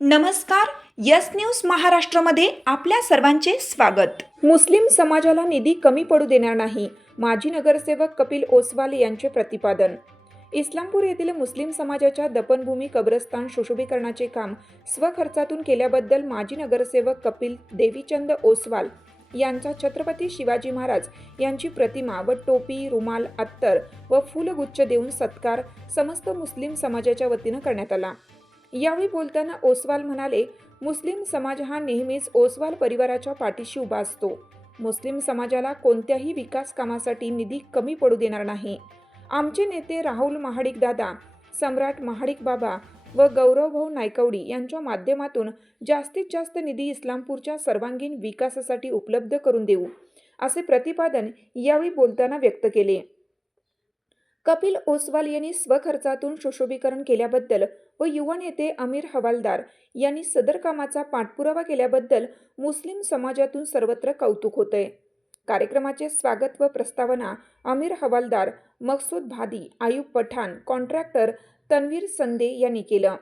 नमस्कार yes news महाराष्ट्रमध्ये आपल्या सर्वांचे स्वागत. मुस्लिम समाजाला निधी कमी पडू देणार नाही माजी नगरसेवक कपिल ओसवाल यांचे प्रतिपादन. इस्लामपूर येथील मुस्लिम समाजाच्या दफनभूमी कब्रस्तान सुशोभीकरणाचे काम स्वखर्चातून केल्याबद्दल माजी नगरसेवक कपिल देवीचंद ओसवाल यांचा छत्रपती शिवाजी महाराज यांची प्रतिमा व टोपी रुमाल अत्तर व फुलगुच्छ देऊन सत्कार समस्त मुस्लिम समाजाच्या वतीनं करण्यात आला. यावेळी बोलताना ओसवाल म्हणाले मुस्लिम समाज हा नेहमीच ओसवाल परिवाराच्या पाठीशी उभा असतो. मुस्लिम समाजाला कोणत्याही विकास कामासाठी निधी कमी पडू देणार नाही. आमचे नेते राहुल महाडिक दादा सम्राट महाडिक बाबा व गौरवभाऊ नायकवडी यांच्या माध्यमातून जास्तीत जास्त निधी इस्लामपूरच्या सर्वांगीण विकासासाठी उपलब्ध करून देऊ असे प्रतिपादन यावेळी बोलताना व्यक्त केले. कपिल ओसवाल यांनी स्वखर्चातून सुशोभीकरण केल्याबद्दल व युवा नेते अमीर हवालदार यांनी सदर कामाचा पाठपुरावा केल्याबद्दल मुस्लिम समाजातून सर्वत्र कौतुक होतंय. कार्यक्रमाचे स्वागत व प्रस्तावना अमीर हवालदार मकसूद भादी आयुब पठाण कॉन्ट्रॅक्टर तन्वीर संदे यांनी केलं.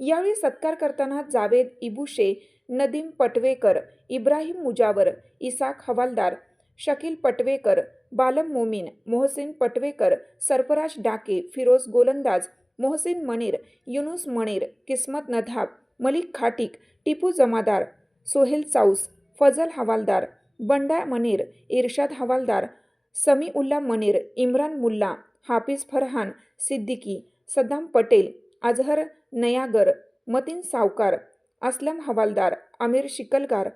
यावेळी सत्कार करताना जावेद इबुशे नदीम पटवेकर इब्राहिम मुजावर इसाक हवालदार शकील पटवेकर बालम मोमीन मोहसिन पटवेकर सरफराज डाके फिरोज गोलंदाज मोहसिन मनीर युनुस मनीर किस्मत नधाब मलिक खाटिक टिपू जमादार सोहेल चाऊस फजल हवालदार बंडा मनीर इर्शाद हवालदार समी उल्ला मनीर इम्रान मुल्ला हाफिज फरहान सिद्दीकी सद्दाम पटेल अजहर नयागर मतीन सावकार असलम हवालदार आमिर शिकलगार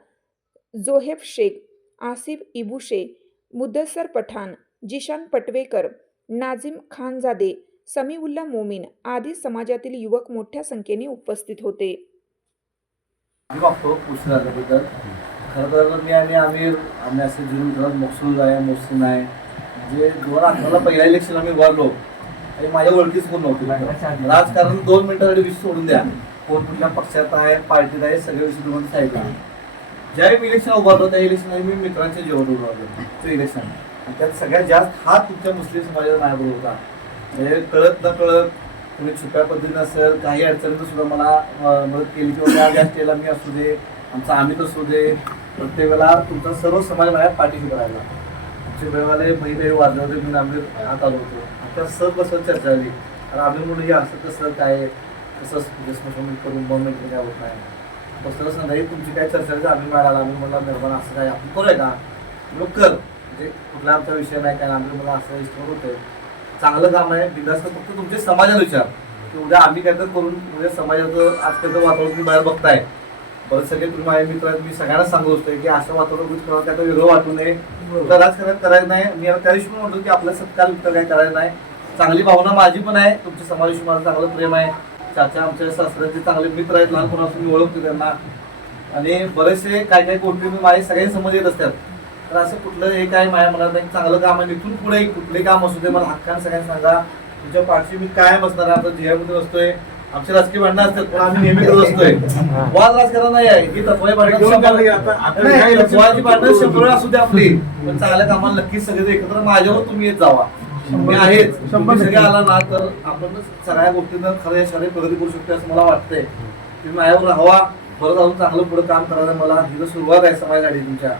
जोहेब शेख आसिफ इबुशे मुद्दसर पठाण जिशान पटवेकर नाझिम खानजादे समीउल्ला मोमीन आदी समाजातील युवक मोठ्या संख्येने उपस्थित होते. बघतो खरं तर मी आणि आम्ही आम्ही असे जुळून करत मकसूद आहे मोहसिन आहे. म्हणजे दोन अठराला पहिल्या इलेक्शन आम्ही उभारलो आणि माझ्या ओळखीच कोण नव्हती. राजकारण दोन मिनिटासाठी विषय सोडून द्या. कोण कुठल्या पक्षात आहे पार्टीत आहे सगळे विषय तुम्हाला सांगितलं ज्यावेळी मी इलेक्शन उभारलो त्या इलेक्शन मी मित्रांचे जेवण उभारलो ते इलेक्शन. आणि त्यात सगळ्यात जास्त हा तुमच्या मुस्लिम समाजाचा माझ्याबरोबर होता. म्हणजे कळत न कळत तुम्ही छुप्या पद्धतीनं असेल काही अडचणीनं सुद्धा मला मदत केली किंवा त्या गॅस्टेला मी असू दे आमचा आम्ही असू दे प्रत्येक वेळेला तुमचा सर्व समाज माझ्या पाठीशी करायला आमचे वेळेवाले बहीण वाजले होते मी आम्ही हात आलो होतो आता सर कसं चर्चा झाली? आणि आम्ही म्हणून हे असं कसं काय कसं डिस्कशन करून बंद म्हणजे काय होत नाही? कसं नाही तुमची काय चर्चा झाली आम्ही मिळाला आम्ही म्हणलं निर्माण असं काय आपण करूया का? लोक कर. म्हणजे कुठला आमचा विषय नाही काय आम्ही मला असं इष्ट होतंय. चांगलं काम आहे बिंदास्त फक्त तुमच्या समाजाला विचार. की उद्या आम्ही काय तर करून उद्या समाजाचं आजकालचं वातावरण तुम्ही बाहेर बघताय. बरेच सगळे तुम्ही माझे मित्र आहेत मी सगळ्यांना सांगू असतोय की असं वातावरण कुठं करावं त्याचं वेगळं वाटू नये. राजकारण करायचं नाही. मी त्या दिवशी पण म्हणतो की आपलं सत्कार काय करायचं नाही. चांगली भावना माझी पण आहे. तुमच्या समाजाशी माझं चांगलं प्रेम आहे. चाचा आमच्या सासऱ्यांचे चांगले मित्र आहेत लहानपणापासून मी ओळखतो त्यांना. आणि बरेचसे काय काय गोष्टी मी माझे सगळे समज येत असतात. तर असं कुठलं हे काय माझ्या मनात नाही. चांगलं काम आहे इथून पुढे कुठले काम असू दे मला हक्कानं सगळ्यांना सांगा. तुमच्या पाठशी मी काय बसणार आहे आता ध्येयामध्ये असतोय. आमचे राजकीय भांडणं असतात पण आम्ही नेहमी करत असतोय. वाद राजकारण नाही आहे. ही तत्वाची भांडणं शंभर- असू दे आपली. पण चांगल्या कामाला नक्कीच सगळे एकत्र माझ्यावर तुम्ही येत जावा. मी आहेच तुम्ही सगळे. आला ना तर आपण सगळ्या गोष्टींना खरं शाळेत प्रगती करू शकतो असं मला वाटतंय. तुम्ही माझ्यावर राहावा. परत अजून चांगलं पुढे काम करायला मला ही तर सुरुवात आहे समाजासाठी तुमच्या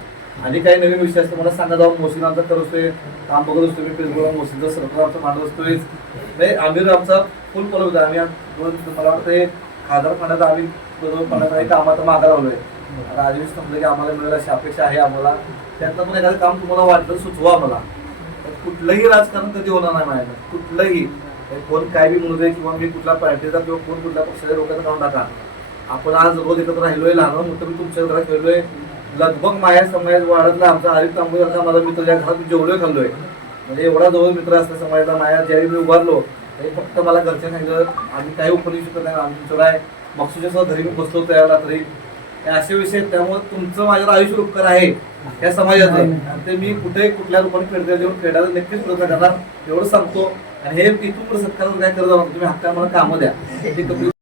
आणि काही नवीन विषय असतो मला सांगा जाऊन मोसीन आमचा करत असतोय काम बघत असतो मी फेसबुकवर मोसीचा सरकार आमचा मांडत असतोय. नाही आमिर आमचा फुल फॉलो होता आम्ही दोन मला वाटतं खासदार फंडात आम्ही फंडात एक कामात मागा लावलोय. आधीच समजलं की आम्हाला मिळेल अशी अपेक्षा आहे आम्हाला. त्यातनं पण एखादं काम तुम्हाला वाटलं सुचवा मला कुठलंही राजकारण कधी होणार नाही माझ्याकडे. कुठलंही. कोण काय बी म्हणू दे किंवा मी कुठल्या पार्टीचा किंवा कोण कुठल्या पक्षाच्या लोकांना काढून टाका. आपण आज रोज एकत्र राहिलोय लहान मित्र मी तुमच्या घरात खेळलोय. लगभग माझ्या समाज वाढतला आमचा हरित तांबूसारखा माझा मित्र ज्या घरात मी जेवढे खाल्लोय. म्हणजे एवढा जवळ मित्र असला समाजाचा माझ्या ज्यावेळी मी उभारलो तरी फक्त मला घरचे सांगितलं आम्ही काही उपयोग शकत नाही आम्ही तुमचं काय बक्षिसासह घरी मी बसलो त्या रात्री. हे असे विषय आहेत. त्यामुळे तुमचं माझ्यावर आयुष्य उपकार आहे. या समाजाचं. आणि ते मी कुठे कुठल्या रूपाने फेडता देऊन फेडायला नक्कीच प्रयत्न करणार एवढं सांगतो. आणि हे इथून सत्कार काय करत तुम्ही हक्का मला कामं द्या.